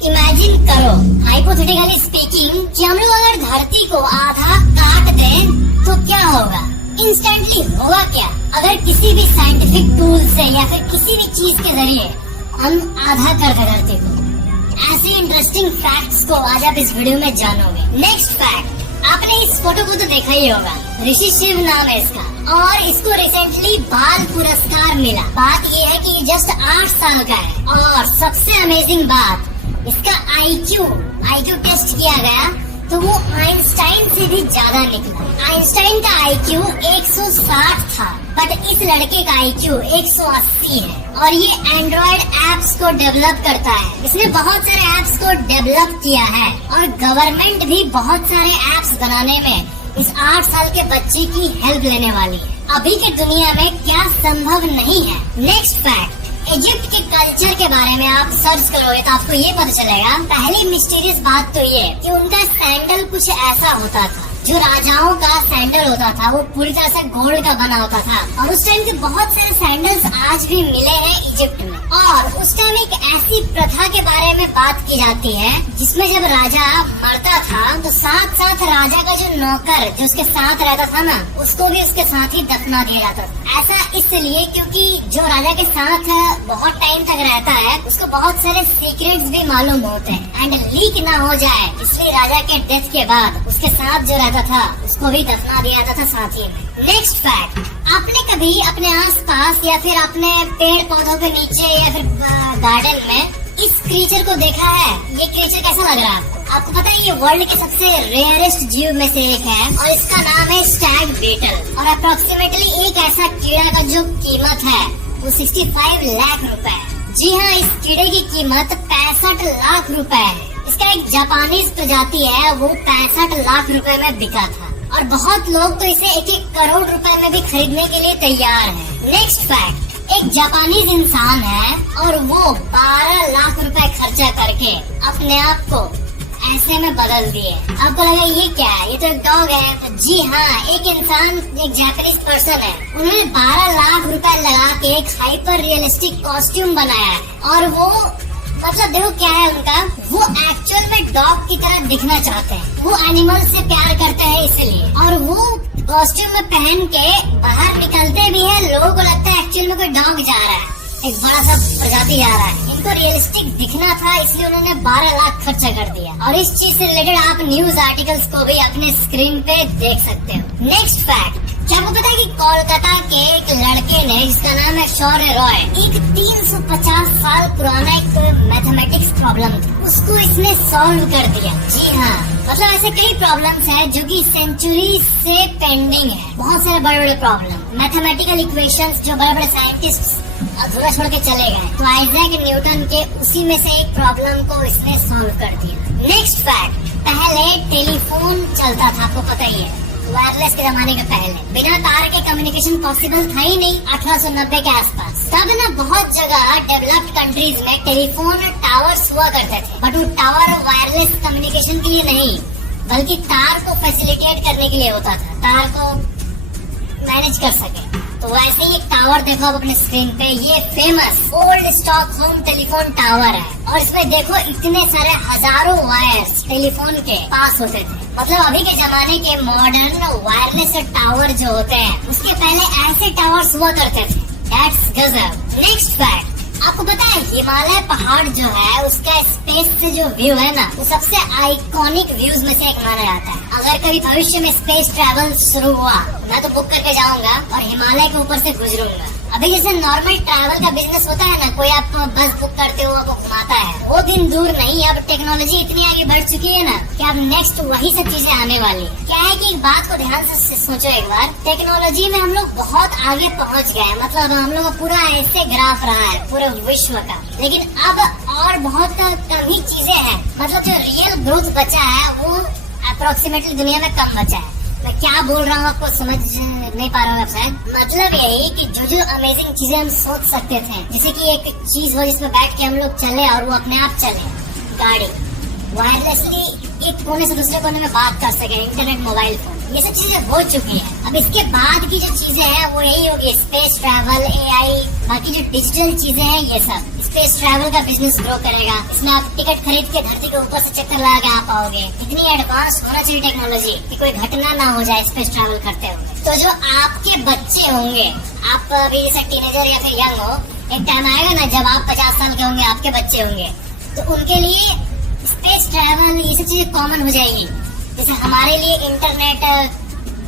Imagine करो, hypothetically speaking, कि हम लोग अगर धरती को आधा काट दें तो क्या होगा? इंस्टेंटली होगा क्या? अगर किसी भी साइंटिफिक टूल से या फिर किसी भी चीज के जरिए हम आधा कर दे धरती को, ऐसे इंटरेस्टिंग फैक्ट्स को आज आप इस वीडियो में जानोगे। नेक्स्ट फैक्ट, आपने इस फोटो को तो देखा ही होगा, ऋषि शिव नाम है इसका, और इसको रिसेंटली बाल पुरस्कार मिला। बात ये है कि ये जस्ट 8 साल का है, और सबसे अमेजिंग बात, इसका आईक्यू टेस्ट किया गया तो वो आइंस्टाइन से भी ज्यादा निकला। आइंस्टाइन का आईक्यू 160 था, बट इस लड़के का आईक्यू 180 है। और ये एंड्रॉइड एप्स को डेवलप करता है, इसने बहुत सारे एप्स को डेवलप किया है, और गवर्नमेंट भी बहुत सारे एप्स बनाने में इस 8 साल के बच्चे की हेल्प लेने वाली है। अभी के दुनिया में क्या संभव नहीं है। नेक्स्ट फैक्ट, इजिप्ट के कल्चर के बारे में आप सर्च करोगे तो आपको ये पता चलेगा। पहली मिस्टीरियस बात तो ये कि उनका सैंडल कुछ ऐसा होता था, जो राजाओं का सैंडल होता था वो पूरी तरह से गोल्ड का बना होता था। और उस टाइम के बहुत सारे सैंडल्स आज भी मिले हैं इजिप्ट में। और उस टाइम एक ऐसी प्रथा के बारे में बात की जाती है जिसमें जब राजा मरता था तो साथ साथ राजा का जो नौकर जो उसके साथ रहता था ना, उसको भी उसके साथ ही दफना दिया जाता था। ऐसा इसलिए क्योंकि जो राजा के साथ बहुत टाइम तक रहता है उसको बहुत सारे सीक्रेट्स भी मालूम होते हैं एंड लीक ना हो जाए, इसलिए राजा के डेथ के बाद उसके साथ जो रहता था उसको भी दफना दिया जाता था साथ ही में। नेक्स्ट फैक्ट, आपने कभी अपने आसपास या फिर अपने पेड़ पौधों के नीचे या फिर गार्डन में इस क्रीचर को देखा है? ये क्रीचर कैसा लग रहा है आपको? आपको पता है ये वर्ल्ड के सबसे रेयरेस्ट जीव में से एक है, और इसका नाम है स्टैग बीटल। और अप्रोक्सीमेटली एक ऐसा कीड़ा का जो कीमत है वो 65 लाख रुपए है। जी हाँ, इस कीड़े की कीमत 65 लाख रुपए है। इसका एक जापानीज प्रजाति है, वो 65 लाख रुपए में बिका था, और बहुत लोग तो इसे 1-1 करोड़ रुपए में भी खरीदने के लिए तैयार हैं। नेक्स्ट फैक्ट, एक जापानीज इंसान है और वो 12 लाख रुपए खर्चा करके अपने आप को ऐसे में बदल दिए। आपको लगा ये क्या है? ये तो एक डॉग है। जी हाँ, एक इंसान, एक जापानीज पर्सन है, उन्होंने 12 लाख रुपए लगा के एक हाइपर रियलिस्टिक कॉस्ट्यूम बनाया है। और वो मतलब देखो क्या है उनका, वो एक्चुअल में डॉग की तरह दिखना चाहते हैं, वो एनिमल से प्यार करते हैं इसलिए, और वो कॉस्ट्यूम में पहन के बाहर निकलते भी हैं, लोगों को लगता है एक्चुअल में कोई डॉग जा रहा है, एक बड़ा सा प्रजाति जा रहा है। इनको रियलिस्टिक दिखना था इसलिए उन्होंने 12 लाख खर्चा कर दिया। और इस चीज से रिलेटेड आप न्यूज आर्टिकल्स को भी अपने स्क्रीन पे देख सकते हो। नेक्स्ट फैक्ट, क्या आपको पता है कि कोलकाता के एक लड़के ने, जिसका नाम है शौर्य रॉय, एक 350 साल पुराना एक मैथमेटिक्स प्रॉब्लम था, उसको इसने सॉल्व कर दिया। जी हाँ, मतलब ऐसे कई प्रॉब्लम्स हैं जो कि सेंचुरी से पेंडिंग है। बहुत सारे बड़े बड़े प्रॉब्लम, मैथमेटिकल इक्वेशंस जो बड़े बड़े साइंटिस्ट अधूरा छोड़ के चले गए, तो आइजैक न्यूटन के उसी में से एक प्रॉब्लम को इसने सॉल्व कर दिया। नेक्स्ट फैक्ट, पहले टेलीफोन चलता था, आपको पता ही है, वायरलेस के जमाने के पहले बिना तार के कम्युनिकेशन पॉसिबल था ही नहीं 1890 के आसपास। तब ना बहुत जगह डेवलप्ड कंट्रीज में टेलीफोन टावर्स हुआ करते थे, बट वो टावर वायरलेस कम्युनिकेशन के लिए नहीं बल्कि तार को फैसिलिटेट करने के लिए होता था, तार को मैनेज कर सके। तो वैसे ही एक टावर देखो आप अपने स्क्रीन पे, ये famous old Stockholm telephone tower है, और इसमें देखो इतने सारे हजारों वायर्स टेलीफोन के पास होते थे। मतलब अभी के जमाने के मॉडर्न वायरलेस टावर जो होते हैं उसके पहले ऐसे टावर्स हुआ करते थे। दैट्स गजब। नेक्स्ट फैक्ट, आपको पता है हिमालय पहाड़ जो है उसका स्पेस से जो व्यू है ना, वो सबसे आइकॉनिक व्यूज में से एक माना जाता है। अगर कभी भविष्य में स्पेस ट्रैवल शुरू हुआ मैं तो बुक करके जाऊंगा और हिमालय के ऊपर से गुजरूंगा। अभी जैसे नॉर्मल ट्रैवल का बिजनेस होता है ना, कोई आप बस बुक करते हो आपको घुमाता है, वो दिन दूर नहीं। अब टेक्नोलॉजी इतनी आगे बढ़ चुकी है ना कि अब नेक्स्ट वही सब चीजें आने वाली है। क्या है कि एक बात को ध्यान से सोचो एक बार, टेक्नोलॉजी में हम लोग बहुत आगे पहुंच गए, मतलब हम लोग का पूरा ऐसे ग्राफ रहा है पूरे विश्व का, लेकिन अब और बहुत कम ही चीजें हैं। मतलब जो रियल ग्रोथ बचा है वो अप्रोक्सीमेटली दुनिया में कम बचा है। मैं क्या बोल रहा हूँ आपको समझ नहीं पा रहा हूँ शायद। मतलब यही कि जो अमेजिंग चीजें हम सोच सकते थे, जैसे कि एक चीज हो जिसमें बैठ के हम लोग चले और वो अपने आप चले, गाड़ी वायरलेसली एक कोने से दूसरे कोने में बात कर सके, इंटरनेट, मोबाइल फोन, ये सब चीजें हो चुकी है। अब इसके बाद की जो चीजें हैं वो यही होगी, स्पेस ट्रैवल, AI, बाकी जो डिजिटल चीजें हैं ये सब। स्पेस ट्रैवल का बिजनेस ग्रो करेगा, इसमें आप टिकट खरीद के धरती के ऊपर से चक्कर लगा के आ पाओगे। इतनी एडवांस होना चाहिए टेक्नोलॉजी कि कोई घटना ना हो जाए स्पेस ट्रैवल करते हुए। तो जो आपके बच्चे होंगे, आप अभी जैसे टीनेजर या फिर यंग हो, एक टाइम आएगा ना जब आप 50 साल के होंगे, आपके बच्चे होंगे, तो उनके लिए स्पेस ट्रैवल ये सब चीजें कॉमन हो जाएगी। जैसे हमारे लिए इंटरनेट,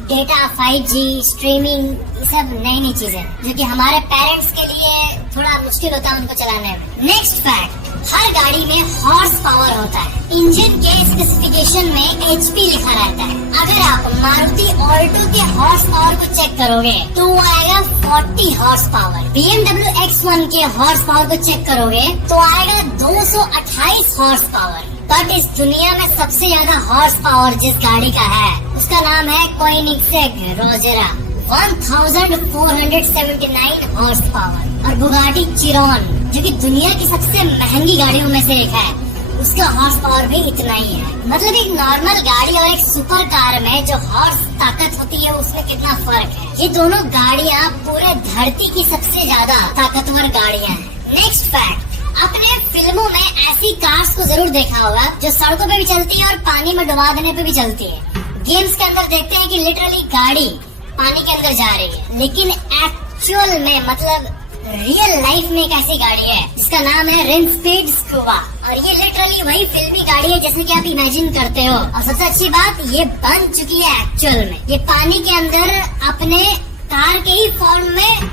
डेटा, 5G, स्ट्रीमिंग, ये सब नई नई चीजें जो कि हमारे पेरेंट्स के लिए थोड़ा मुश्किल होता है उनको चलाने में। नेक्स्ट फैक्ट, हर गाड़ी में हॉर्स पावर होता है। इंजन के स्पेसिफिकेशन में HP लिखा रहता है। अगर आप मारुति ऑल्टो के हॉर्स पावर को चेक करोगे तो वो आएगा 40 हॉर्स पावर। BMW X1 के हॉर्स पावर को चेक करोगे तो आएगा 228 हॉर्स पावर। बट इस दुनिया में सबसे ज्यादा हॉर्स पावर जिस गाड़ी का है उसका नाम है कोनिग्सेग रोजेरा, 1479 हॉर्स पावर। और बुगाटी चिरॉन जो कि दुनिया की सबसे महंगी गाड़ियों में से एक है, उसका हॉर्स पावर भी इतना ही है। मतलब एक नॉर्मल गाड़ी और एक सुपर कार में जो हॉर्स ताकत होती है उसमें कितना फर्क है। ये दोनों गाड़ियाँ पूरे धरती की सबसे ज्यादा ताकतवर गाड़ियाँ हैं। नेक्स्ट फैक्ट, अपने फिल्मों में ऐसी कार्स को जरूर देखा होगा जो सड़कों पे भी चलती है और पानी में डुबा देने पे भी चलती है। गेम्स के अंदर देखते हैं कि लिटरली गाड़ी पानी के अंदर जा रही है, लेकिन एक्चुअल में मतलब रियल लाइफ में एक ऐसी गाड़ी है जिसका नाम है रिन स्पीड स्कूबा। और ये लिटरली वही फिल्मी गाड़ी है जैसे कि आप इमेजिन करते हो। और सबसे अच्छी बात, ये बन चुकी है एक्चुअल में। ये पानी के अंदर अपने कार के ही फॉर्म में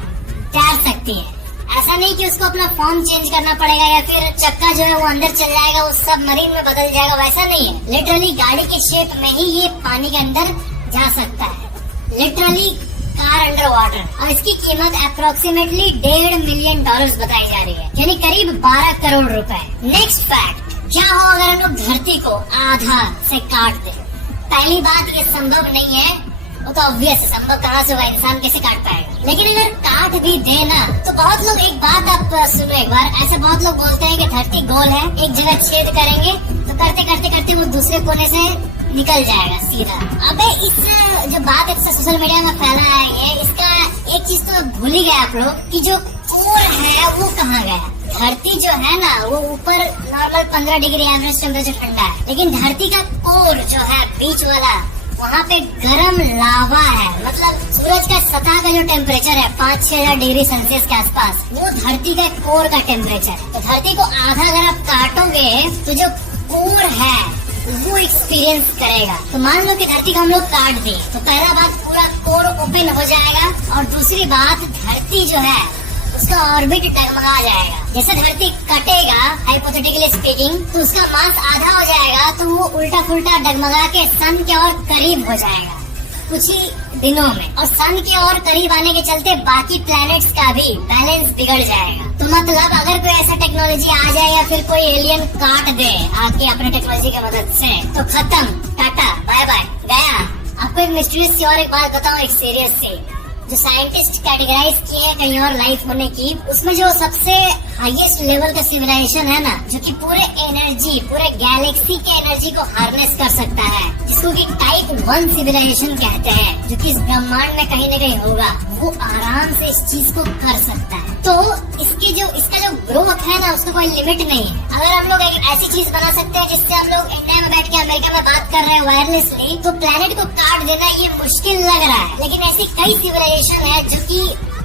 तैर सकती है। ऐसा नहीं कि उसको अपना फॉर्म चेंज करना पड़ेगा या फिर चक्का जो है वो अंदर चल जाएगा, वो सब मरीन में बदल जाएगा, वैसा नहीं है। लिटरली गाड़ी के शेप में ही ये पानी के अंदर जा सकता है। Literally car under water. और इसकी कीमत अप्रोक्सीमेटली $1.5 मिलियन बताई जा रही है, यानी करीब 12 करोड़ रुपए। नेक्स्ट फैक्ट, क्या हो अगर हम लोग धरती को आधा से काट दे? पहली बात, ये संभव नहीं है, वो तो ऑब्वियस है, संभव कहाँ से होगा, इंसान कैसे काट पाएगा। लेकिन अगर काट भी देना तो बहुत लोग, एक बात आप सुनो एक बार, ऐसे बहुत लोग बोलते हैं कि धरती गोल है, एक जगह छेद करेंगे तो करते करते करते वो दूसरे कोने से निकल जाएगा सीधा। अबे इस जो बात है सोशल मीडिया में फैला है, इसका एक चीज तो भूल ही गए आप लोग कि जो कोर है वो कहाँ गया। धरती जो है ना वो ऊपर नॉर्मल 15 डिग्री एवरेज टेम्परेचर ठंडा है, लेकिन धरती का कोर जो है बीच वाला, वहाँ पे गर्म लावा है। मतलब सूरज का सतह का जो टेम्परेचर है 5-6 डिग्री सेल्सियस के आसपास, वो धरती का कोर का टेम्परेचर है। तो धरती को आधा अगर आप काटोगे तो जो कोर है वो एक्सपीरियंस करेगा। तो मान लो कि धरती को हम लोग काट दें तो पहला बात, पूरा कोर ओपन हो जाएगा, और दूसरी बात, धरती जो है उसका ऑर्बिट डगमगा जाएगा। जैसे धरती कटेगा हाइपोथेटिकली स्पीकिंग, तो उसका मास आधा हो जाएगा, तो वो उल्टा फुल्टा डगमगा के सन के और करीब हो जाएगा कुछ ही दिनों में। और सन के और करीब आने के चलते बाकी प्लैनेट्स का भी बैलेंस बिगड़ जाएगा। तो मतलब अगर कोई ऐसा टेक्नोलॉजी आ जाए या फिर कोई एलियन काट दे आके अपने टेक्नोलॉजी की मदद से, तो खत्म, टाटा बाय बाय, गया। आपको एक मिस्टीरियस सी और एक बात बताऊं, एक सीरियस सी, जो साइंटिस्ट कैटेगराइज किए हैं कहीं और लाइफ होने की, उसमें जो सबसे हाईएस्ट लेवल का सिविलाइजेशन है ना, जो कि पूरे एनर्जी, पूरे गैलेक्सी के एनर्जी को हार्नेस कर सकता है, जिसको कि टाइप 1 सिविलाइजेशन कहते हैं, जो कि इस ब्रह्मांड में कहीं न कहीं होगा, वो आराम से इस चीज को कर सकता है। तो इसका जो ग्रोथ है ना, उसका कोई लिमिट नहीं है। अगर हम लोग एक ऐसी चीज बना सकते हैं जिससे हम लोग इंडिया में बैठ के अमेरिका में बात कर रहे हैं वायरलेसली, तो प्लेनेट को काट देना ये मुश्किल लग रहा है। लेकिन ऐसी कई सिविलाइजेशन है जो कि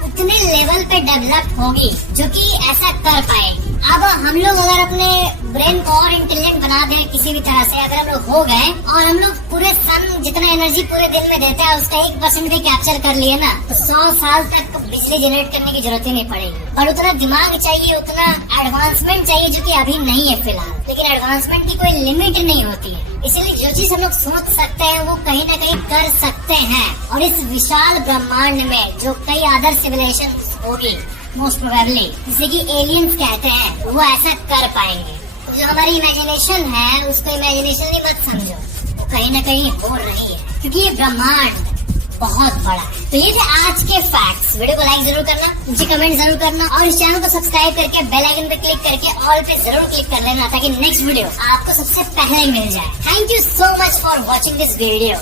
उतने लेवल पे डेवलप होगी जो कि ऐसा कर पाएगी। अब हम लोग अगर अपने ब्रेन को और इंटेलिजेंट बना दें किसी भी तरह से, अगर हम लोग हो गए और हम लोग पूरे सन जितना एनर्जी पूरे दिन में देता है उसका 1% भी कैप्चर कर लिए ना, तो 100 साल तक बिजली जनरेट करने की जरूरत ही नहीं पड़ेगी। और उतना दिमाग चाहिए, उतना एडवांसमेंट चाहिए जो कि अभी नहीं है फिलहाल। लेकिन एडवांसमेंट की कोई लिमिट नहीं होती है, इसलिए जो चीज हम लोग सोच सकते हैं वो कहीं न कहीं कर सकते हैं। और इस विशाल ब्रह्मांड में जो कई अदर सिविलाइजेशन होगी मोस्ट प्रोबेबली, जिसे कि एलियंस कहते हैं, वो ऐसा कर पाएंगे। तो जो हमारी इमेजिनेशन है उसको इमेजिनेशन ही मत समझो, वो कहीं न कहीं हो रही है, क्योंकि ये ब्रह्मांड बहुत बड़ा है। तो ये थे आज के फैक्ट्स। वीडियो को लाइक जरूर करना, मुझे कमेंट जरूर करना, और इस चैनल को सब्सक्राइब करके बेल आइकन पे क्लिक करके ऑल पे जरूर क्लिक कर लेना, ताकि नेक्स्ट वीडियो आपको सबसे पहले मिल जाए। Thank you so much for watching this video.